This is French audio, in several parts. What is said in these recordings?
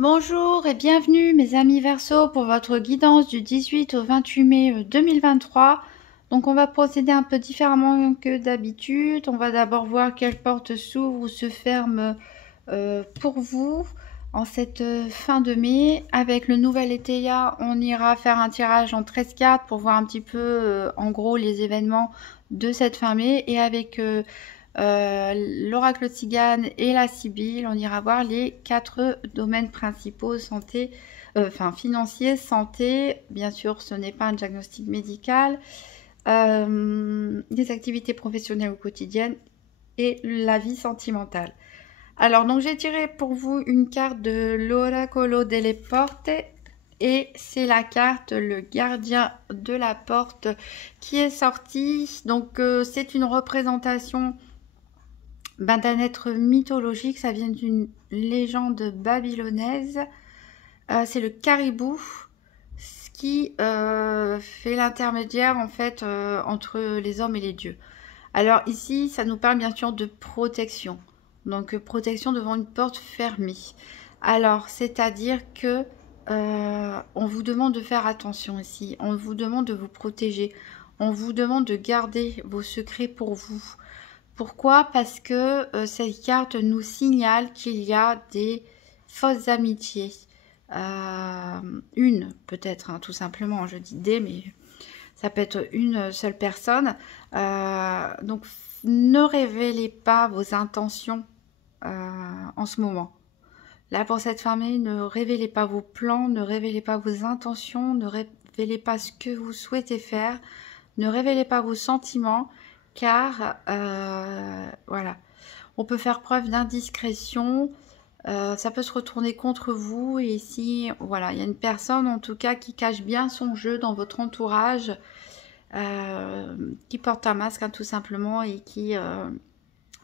Bonjour et bienvenue mes amis Verseau pour votre guidance du 18 au 28 mai 2023. Donc on va procéder un peu différemment que d'habitude. On va d'abord voir quelle porte s'ouvre ou se ferme pour vous en cette fin de mai. Avec le nouvel ETEA, on ira faire un tirage en 13 cartes pour voir un petit peu en gros les événements de cette fin mai. Et avec l'oracle Tzigane et la Sibylle, on ira voir les 4 domaines principaux, santé, financier, santé, bien sûr ce n'est pas un diagnostic médical, des activités professionnelles ou quotidiennes et la vie sentimentale. Alors donc j'ai tiré pour vous une carte de l'Oracolo delle Porte et c'est la carte le gardien de la porte qui est sortie. Donc c'est une représentation d'un être mythologique, ça vient d'une légende babylonaise. C'est le caribou, ce qui fait l'intermédiaire en fait entre les hommes et les dieux. Alors ici, ça nous parle bien sûr de protection. Donc protection devant une porte fermée. Alors, c'est-à-dire que on vous demande de faire attention ici. On vous demande de vous protéger. On vous demande de garder vos secrets pour vous. Pourquoi? Parce que cette carte nous signale qu'il y a des fausses amitiés. Une, peut-être, hein, tout simplement. Je dis des, mais ça peut être une seule personne. Donc, ne révélez pas vos intentions en ce moment. Là, pour cette fin mai, ne révélez pas vos plans, ne révélez pas vos intentions, ne révélez pas ce que vous souhaitez faire, ne révélez pas vos sentiments, car voilà, on peut faire preuve d'indiscrétion, ça peut se retourner contre vous, et si voilà, il y a une personne en tout cas qui cache bien son jeu dans votre entourage, qui porte un masque hein, tout simplement, et qui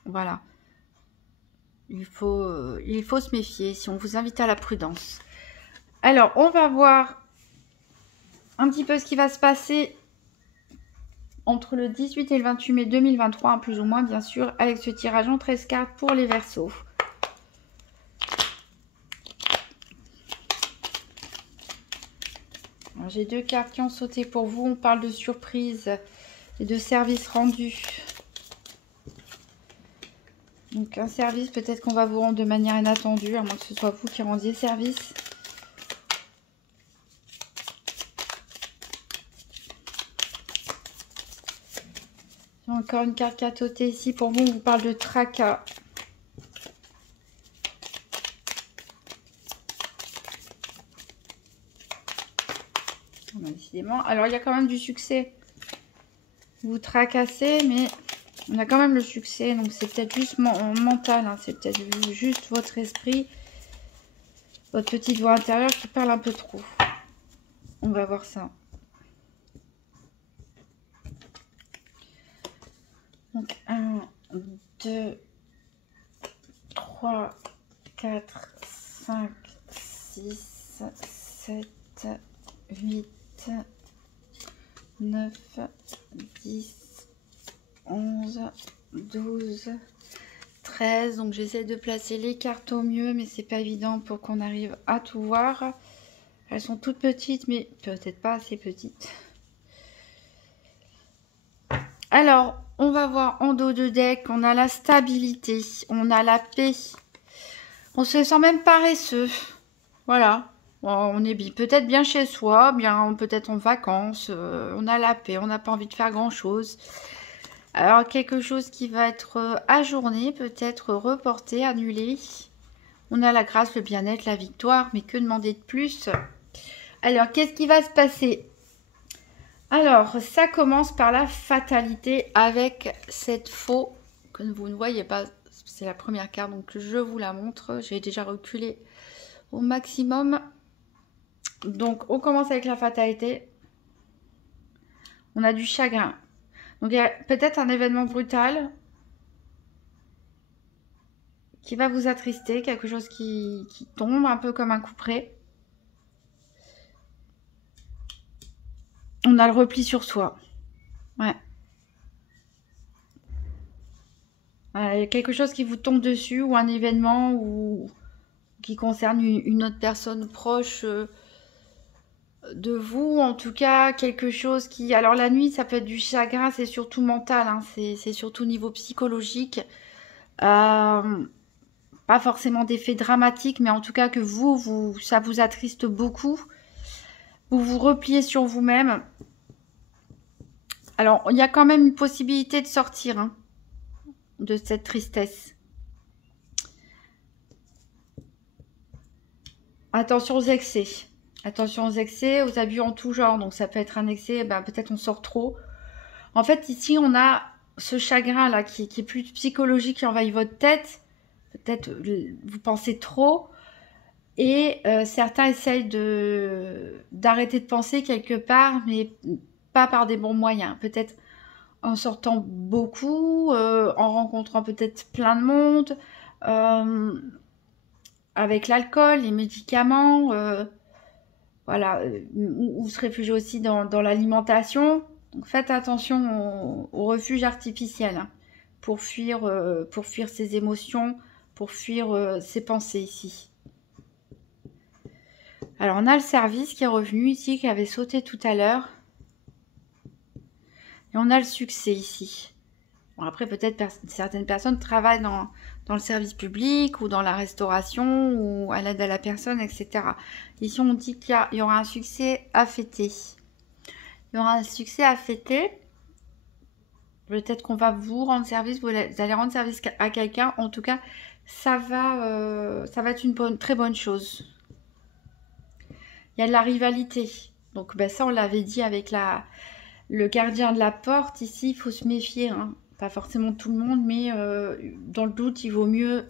voilà, il faut se méfier si on vous invite à la prudence. Alors on va voir un petit peu ce qui va se passer entre le 18 et le 28 mai 2023, plus ou moins bien sûr, avec ce tirage en 13 cartes pour les Verseaux. J'ai 2 cartes qui ont sauté pour vous. On parle de surprise et de service rendu. Donc un service, peut-être qu'on va vous rendre de manière inattendue, à moins que ce soit vous qui rendiez service. J'ai encore une carte qui a sauté ici pour vous. On vous parle de tracas. Décidément. Alors il y a quand même du succès. Vous tracassez, mais on a quand même le succès. Donc c'est peut-être juste mental. Hein. C'est peut-être juste votre esprit, votre petite voix intérieure qui parle un peu trop. On va voir ça. Donc 1, 2, 3, 4, 5, 6, 7, 8, 9, 10, 11, 12, 13. Donc j'essaie de placer les cartes au mieux, mais c'est pas évident pour qu'on arrive à tout voir. Elles sont toutes petites, mais peut-être pas assez petites. Alors, on va voir en dos de deck, on a la stabilité, on a la paix. On se sent même paresseux. Voilà. On est peut-être bien chez soi, bien peut-être en vacances. On a la paix, on n'a pas envie de faire grand-chose. Alors, quelque chose qui va être ajourné, peut-être reporté, annulé. On a la grâce, le bien-être, la victoire, mais que demander de plus? Alors, qu'est-ce qui va se passer? Alors, ça commence par la fatalité avec cette faux que vous ne voyez pas. C'est la première carte, donc je vous la montre. J'ai déjà reculé au maximum. Donc, on commence avec la fatalité. On a du chagrin. Donc, il y a peut-être un événement brutal qui va vous attrister. Quelque chose qui tombe un peu comme un couperet. On a le repli sur soi. Ouais. Il y a quelque chose qui vous tombe dessus ou un événement ou qui concerne une autre personne proche de vous. En tout cas, quelque chose qui... Alors la nuit, ça peut être du chagrin, c'est surtout mental, hein, c'est surtout niveau psychologique. Pas forcément d'effet dramatique, mais en tout cas que ça vous attriste beaucoup. Vous vous repliez sur vous-même. Alors, il y a quand même une possibilité de sortir hein, de cette tristesse. Attention aux excès. Attention aux excès, aux abus en tout genre. Donc, ça peut être un excès, ben, peut-être on sort trop. En fait, ici, on a ce chagrin-là qui est plus psychologique, qui envahit votre tête. Peut-être vous pensez trop. Et certains essayent d'arrêter de penser quelque part, mais pas par des bons moyens. Peut-être en sortant beaucoup, en rencontrant peut-être plein de monde, avec l'alcool, les médicaments, voilà, ou se réfugier aussi dans l'alimentation. Donc faites attention au refuge artificiel hein, pour fuir ses émotions, pour fuir ses pensées ici. Alors on a le service qui est revenu ici, qui avait sauté tout à l'heure. Et on a le succès ici. Bon, après, peut-être certaines personnes travaillent dans le service public ou dans la restauration ou à l'aide à la personne, etc. Ici, on dit qu'il y aura un succès à fêter. Il y aura un succès à fêter. Peut-être qu'on va vous rendre service, vous allez rendre service à quelqu'un. En tout cas, ça va être une très bonne chose. Il y a de la rivalité. Donc, ben, ça, on l'avait dit avec le gardien de la porte. Ici, il faut se méfier. Hein. Pas forcément tout le monde, mais dans le doute, il vaut mieux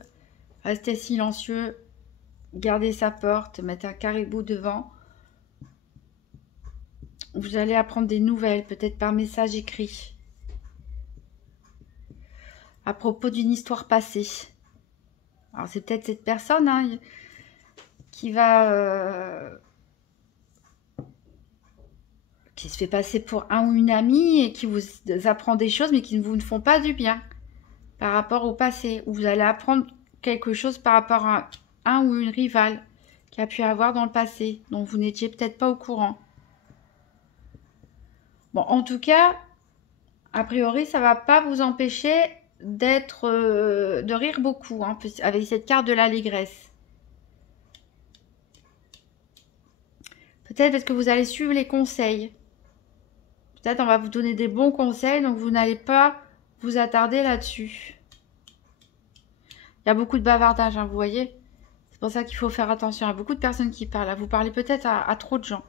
rester silencieux, garder sa porte, mettre un caribou devant. Vous allez apprendre des nouvelles, peut-être par message écrit. À propos d'une histoire passée. Alors, c'est peut-être cette personne hein, qui va... qui se fait passer pour un ou une amie et qui vous apprend des choses mais qui ne vous font pas du bien par rapport au passé. Ou vous allez apprendre quelque chose par rapport à un ou une rivale qui a pu avoir dans le passé, dont vous n'étiez peut-être pas au courant. Bon, en tout cas, a priori, ça ne va pas vous empêcher de rire beaucoup hein, avec cette carte de l'allégresse. Peut-être parce que vous allez suivre les conseils. Peut-être on va vous donner des bons conseils, donc vous n'allez pas vous attarder là-dessus. Il y a beaucoup de bavardage, hein, vous voyez. C'est pour ça qu'il faut faire attention. Il y a beaucoup de personnes qui parlent. Vous parlez peut-être à trop de gens.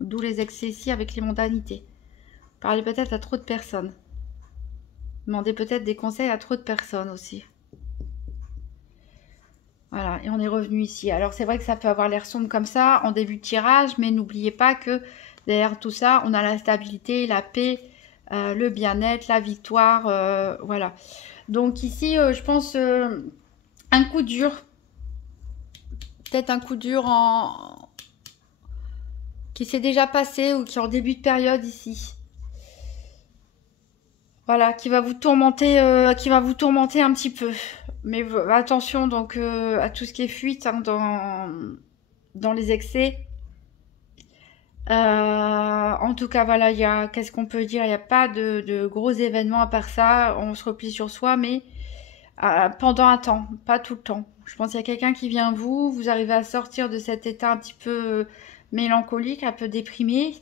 D'où les excès ici avec les mondanités. Vous parlez peut-être à trop de personnes. Demandez peut-être des conseils à trop de personnes aussi. Voilà, et on est revenu ici. Alors c'est vrai que ça peut avoir l'air sombre comme ça en début de tirage, mais n'oubliez pas que derrière tout ça, on a la stabilité, la paix, le bien-être, la victoire, voilà. Donc ici, je pense un coup dur. Peut-être un coup dur qui s'est déjà passé ou qui est en début de période ici. Voilà, qui va vous tourmenter un petit peu. Mais attention donc à tout ce qui est fuite hein, dans les excès. En tout cas, voilà, qu'est-ce qu'on peut dire? Il n'y a pas de gros événements à part ça. On se replie sur soi, mais pendant un temps, pas tout le temps. Je pense qu'il y a quelqu'un qui vient vous arrivez à sortir de cet état un petit peu mélancolique, un peu déprimé.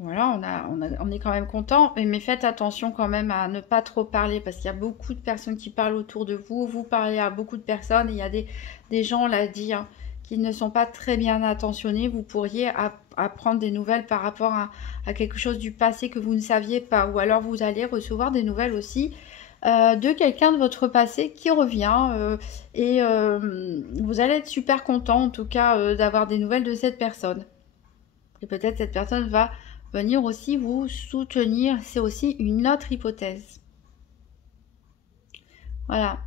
Voilà, on est quand même content, mais faites attention quand même à ne pas trop parler parce qu'il y a beaucoup de personnes qui parlent autour de vous. Vous parlez à beaucoup de personnes et il y a des gens, on l'a dit, hein, qui ne sont pas très bien attentionnés. Vous pourriez apprendre des nouvelles par rapport à quelque chose du passé que vous ne saviez pas. Ou alors vous allez recevoir des nouvelles aussi de quelqu'un de votre passé qui revient et vous allez être super content en tout cas d'avoir des nouvelles de cette personne. Et peut-être cette personne va venir aussi vous soutenir. C'est aussi une autre hypothèse. Voilà.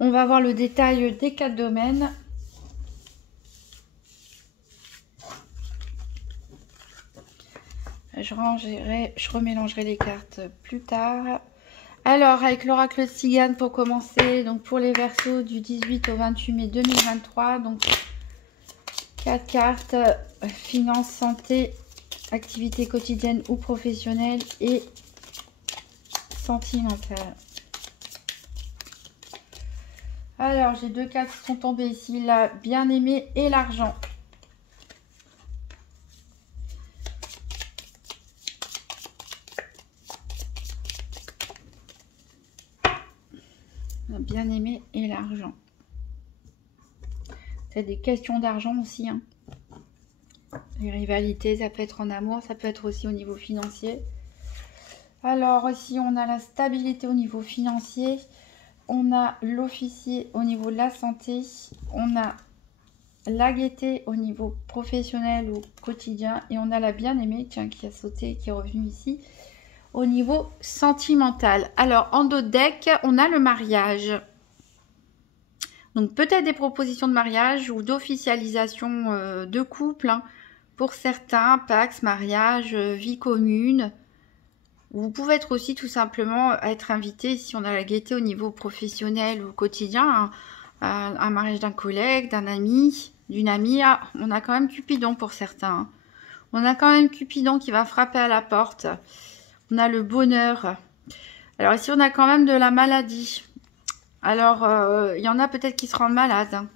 On va voir le détail des 4 domaines. Je remélangerai les cartes plus tard. Alors, avec l'oracle Tzigane pour commencer, donc pour les Verseaux du 18 au 28 mai 2023, donc 4 cartes, finances, santé, activité quotidienne ou professionnelle et sentimentale. Alors, j'ai 2 cartes qui sont tombées ici, la bien-aimée et l'argent. La bien-aimée et l'argent. C'est des questions d'argent aussi, hein. Les rivalités, ça peut être en amour, ça peut être aussi au niveau financier. Alors ici, on a la stabilité au niveau financier. On a l'officier au niveau de la santé. On a la gaieté au niveau professionnel ou quotidien. Et on a la bien-aimée, tiens, qui a sauté, qui est revenue ici, au niveau sentimental. Alors, en dos de deck, on a le mariage. Donc, peut-être des propositions de mariage ou d'officialisation de couple, hein. Pour certains, Pax, mariage, vie commune. Vous pouvez être aussi tout simplement être invité, si on a la gaieté au niveau professionnel ou quotidien, un mariage d'un collègue, d'un ami, d'une amie. Ah, on a quand même Cupidon pour certains, hein. On a quand même Cupidon qui va frapper à la porte. On a le bonheur. Alors ici, on a quand même de la maladie. Alors, il y en a peut-être qui se rendent malades, hein,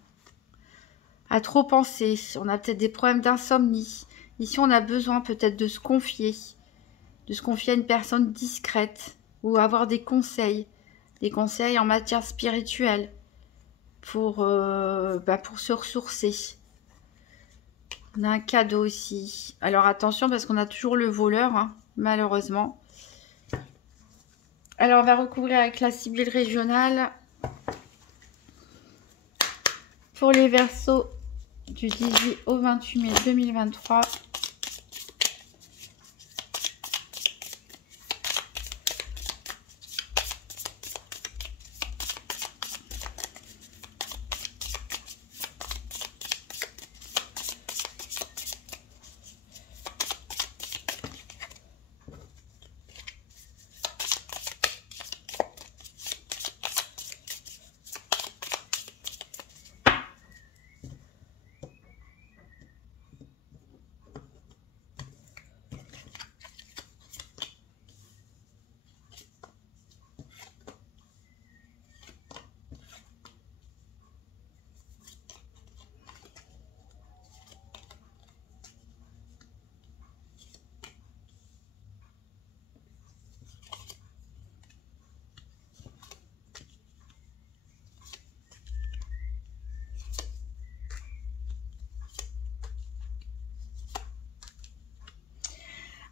à trop penser. On a peut-être des problèmes d'insomnie. Ici, on a besoin peut-être de se confier à une personne discrète ou avoir des conseils en matière spirituelle pour se ressourcer. On a un cadeau aussi. Alors attention parce qu'on a toujours le voleur, hein, malheureusement. Alors on va recouvrir avec la Sibylle régionale pour les Verseaux du 18 au 28 mai 2023.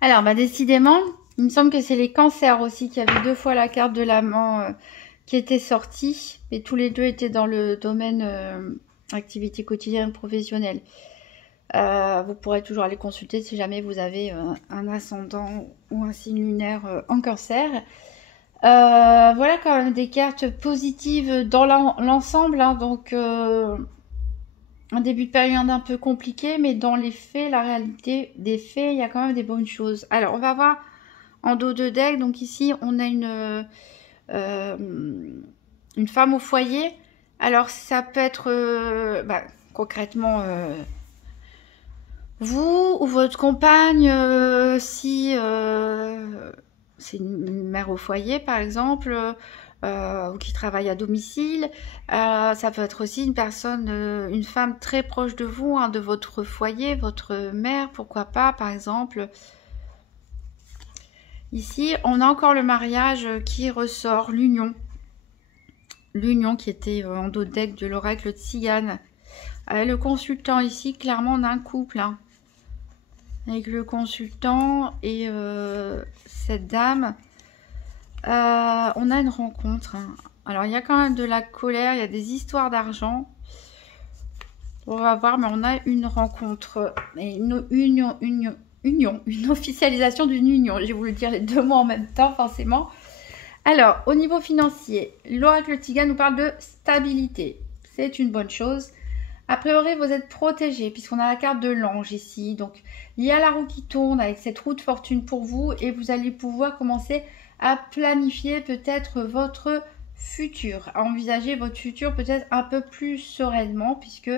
Alors, décidément, il me semble que c'est les cancers aussi qui avaient 2 fois la carte de l'amant qui était sortie. Et tous les 2 étaient dans le domaine activité quotidienne professionnelle. Vous pourrez toujours aller consulter si jamais vous avez un ascendant ou un signe lunaire en cancer. Voilà quand même des cartes positives dans l'ensemble, hein, donc un début de période un peu compliqué, mais dans les faits, la réalité des faits, il y a quand même des bonnes choses. Alors, on va voir en dos de deck. Donc ici, on a une femme au foyer. Alors, ça peut être concrètement vous ou votre compagne, si c'est une mère au foyer, par exemple, ou qui travaille à domicile. Ça peut être aussi une personne, une femme très proche de vous, hein, de votre foyer, votre mère, pourquoi pas, par exemple. Ici, on a encore le mariage qui ressort, l'union. L'union qui était en dos de deck de l'oracle Tzigane. Le consultant ici, clairement, on a un couple, hein, avec le consultant et cette dame. On a une rencontre, hein. Alors, il y a quand même de la colère, il y a des histoires d'argent. On va voir, mais on a une rencontre. Et une union, une officialisation d'une union. J'ai voulu dire les 2 mots en même temps, forcément. Alors, au niveau financier, l'oracle Tzigane nous parle de stabilité. C'est une bonne chose. A priori, vous êtes protégé, puisqu'on a la carte de l'ange ici. Donc, il y a la roue qui tourne avec cette roue de fortune pour vous. Et vous allez pouvoir commencer à planifier peut-être votre futur, à envisager votre futur peut-être un peu plus sereinement, puisque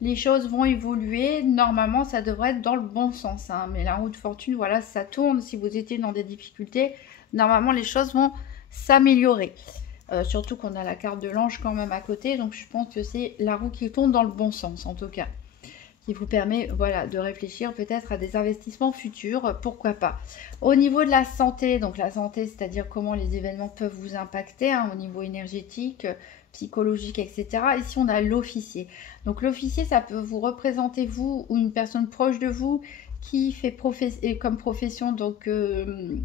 les choses vont évoluer. Normalement, ça devrait être dans le bon sens, hein. Mais la roue de fortune, voilà, ça tourne. Si vous étiez dans des difficultés, normalement, les choses vont s'améliorer. Surtout qu'on a la carte de l'ange quand même à côté. Donc, je pense que c'est la roue qui tourne dans le bon sens, en tout cas. Qui vous permet, voilà, de réfléchir peut-être à des investissements futurs, pourquoi pas. Au niveau de la santé, donc la santé, c'est-à-dire comment les événements peuvent vous impacter, hein, au niveau énergétique, psychologique, etc. Ici, on a l'officier. Donc l'officier, ça peut vous représenter vous ou une personne proche de vous qui fait comme profession donc de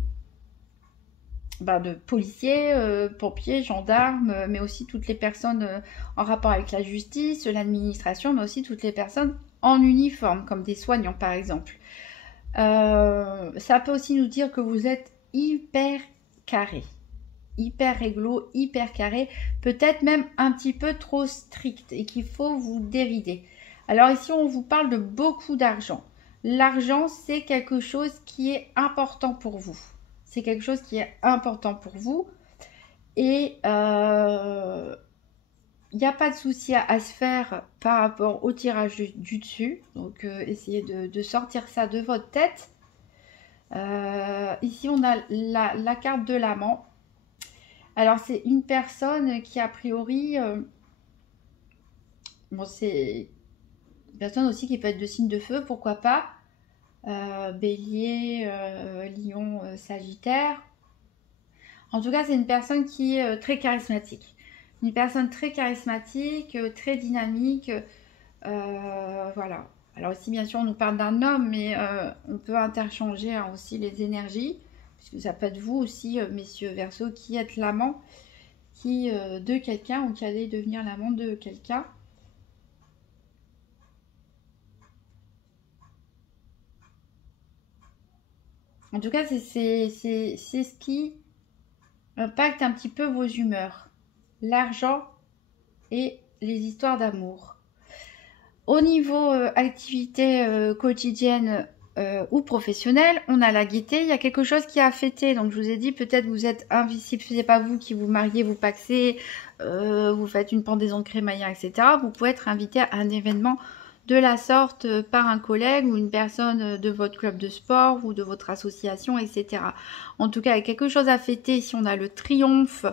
policiers, pompiers, gendarmes, mais aussi toutes les personnes en rapport avec la justice, l'administration, mais aussi toutes les personnes en uniforme, comme des soignants par exemple. Ça peut aussi nous dire que vous êtes hyper carré, hyper réglo, hyper carré, peut-être même un petit peu trop strict et qu'il faut vous dérider. Alors ici, on vous parle de beaucoup d'argent. L'argent, c'est quelque chose qui est important pour vous. C'est quelque chose qui est important pour vous. Et il n'y a pas de souci à se faire par rapport au tirage du dessus. Donc, essayez de sortir ça de votre tête. Ici, on a la carte de l'amant. Alors, c'est une personne qui, a priori... bon, c'est une personne aussi qui peut être de signe de feu, pourquoi pas. Bélier, Lion, Sagittaire. En tout cas, c'est une personne qui est très charismatique. Une personne très charismatique, très dynamique. Voilà. Alors ici, bien sûr, on nous parle d'un homme, mais on peut interchanger aussi les énergies. Puisque ça peut être vous aussi, messieurs Verseaux, qui êtes l'amant de quelqu'un ou qui allez devenir l'amant de quelqu'un. En tout cas, c'est ce qui impacte un petit peu vos humeurs. L'argent et les histoires d'amour. Au niveau activité quotidienne ou professionnelle, on a la gaieté. Il y a quelque chose qui a fêté. Donc, je vous ai dit, peut-être vous êtes invisible. Ce n'est pas vous qui vous mariez, vous paxez, vous faites une pendaison de crémaillère, etc. Vous pouvez être invité à un événement de la sorte par un collègue ou une personne de votre club de sport ou de votre association, etc. En tout cas, il y a quelque chose à fêter. Si on a le triomphe,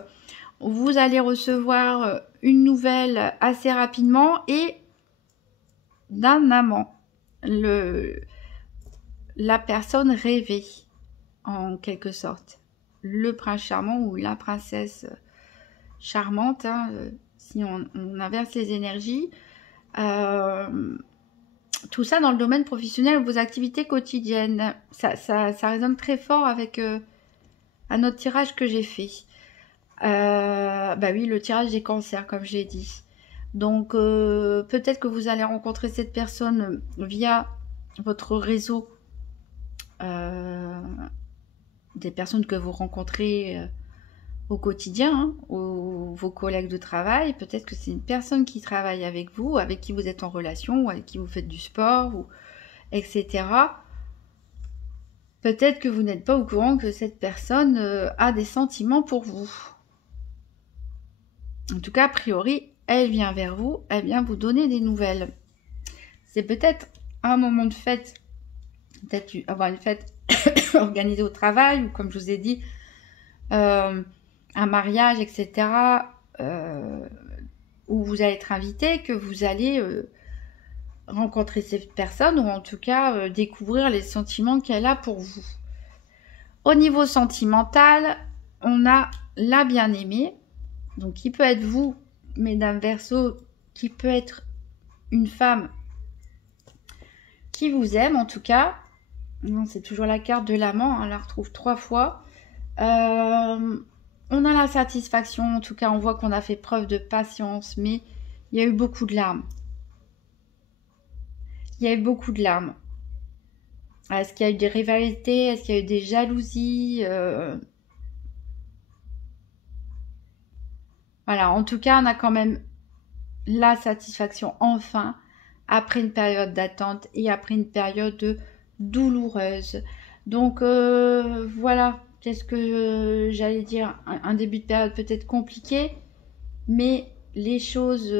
vous allez recevoir une nouvelle assez rapidement et d'un amant. La personne rêvée, en quelque sorte. Le prince charmant ou la princesse charmante, hein, si on inverse les énergies. Tout ça dans le domaine professionnel ou vos activités quotidiennes. Ça résonne très fort avec un autre tirage que j'ai fait. Bah oui, le tirage des cancers, comme j'ai dit. Donc, peut-être que vous allez rencontrer cette personne via votre réseau. Des personnes que vous rencontrez au quotidien, hein, ou vos collègues de travail. Peut-être que c'est une personne qui travaille avec vous, avec qui vous êtes en relation, ou avec qui vous faites du sport, ou etc. Peut-être que vous n'êtes pas au courant que cette personne a des sentiments pour vous. En tout cas, a priori, elle vient vers vous, elle vient vous donner des nouvelles. C'est peut-être un moment de fête, peut-être avoir une fête organisée au travail, ou comme je vous ai dit, un mariage, etc., où vous allez être invité, que vous allez rencontrer cette personne, ou en tout cas découvrir les sentiments qu'elle a pour vous. Au niveau sentimental, on a la bien-aimée, donc qui peut être vous, mesdames Verseaux, qui peut être une femme qui vous aime en tout cas. C'est toujours la carte de l'amant, on la retrouve 3 fois. On a la satisfaction, en tout cas on voit qu'on a fait preuve de patience, mais il y a eu beaucoup de larmes. Il y a eu beaucoup de larmes. Est-ce qu'il y a eu des rivalités? Est-ce qu'il y a eu des jalousies? Voilà, en tout cas on a quand même la satisfaction enfin, après une période d'attente et après une période douloureuse. Donc voilà, qu'est-ce que j'allais dire, un début de période peut-être compliqué, mais les choses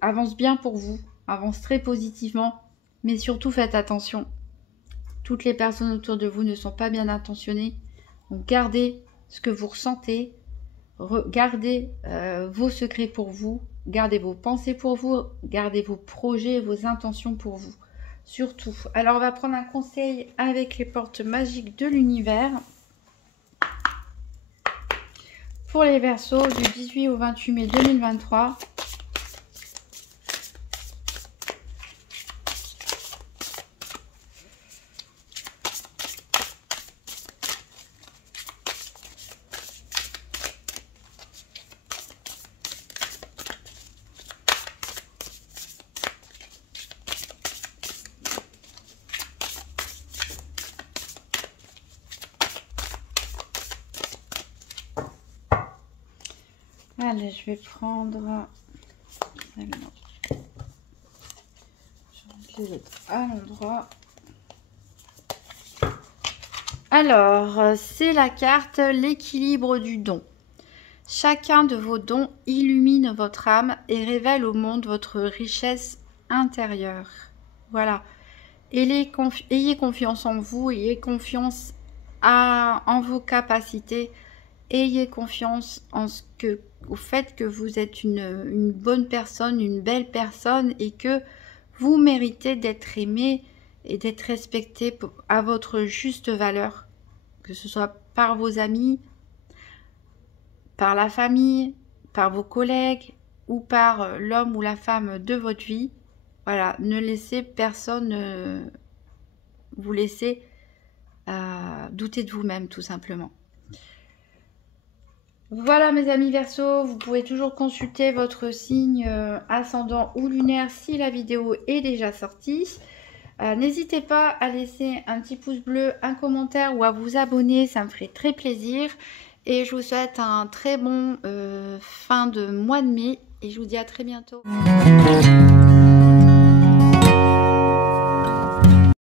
avancent bien pour vous, avancent très positivement, mais surtout faites attention. Toutes les personnes autour de vous ne sont pas bien intentionnées, donc gardez ce que vous ressentez, gardez vos secrets pour vous, gardez vos pensées pour vous, gardez vos projets, vos intentions pour vous, surtout. Alors on va prendre un conseil avec les portes magiques de l'univers. Pour les Verseaux du 18 au 28 mai 2023. Allez, je vais prendre celle-là. Je vais les mettre à l'endroit. Alors, c'est la carte l'équilibre du don. Chacun de vos dons illumine votre âme et révèle au monde votre richesse intérieure. Voilà. Ayez confiance en vous, ayez confiance en vos capacités, ayez confiance au fait que vous êtes une bonne personne, une belle personne et que vous méritez d'être aimé et d'être respecté à votre juste valeur, que ce soit par vos amis, par la famille, par vos collègues ou par l'homme ou la femme de votre vie. Voilà, ne laissez personne vous laisser douter de vous-même tout simplement. Voilà mes amis Verseaux, vous pouvez toujours consulter votre signe ascendant ou lunaire si la vidéo est déjà sortie. N'hésitez pas à laisser un petit pouce bleu, un commentaire ou à vous abonner, ça me ferait très plaisir. Et je vous souhaite un très bon fin de mois de mai et je vous dis à très bientôt.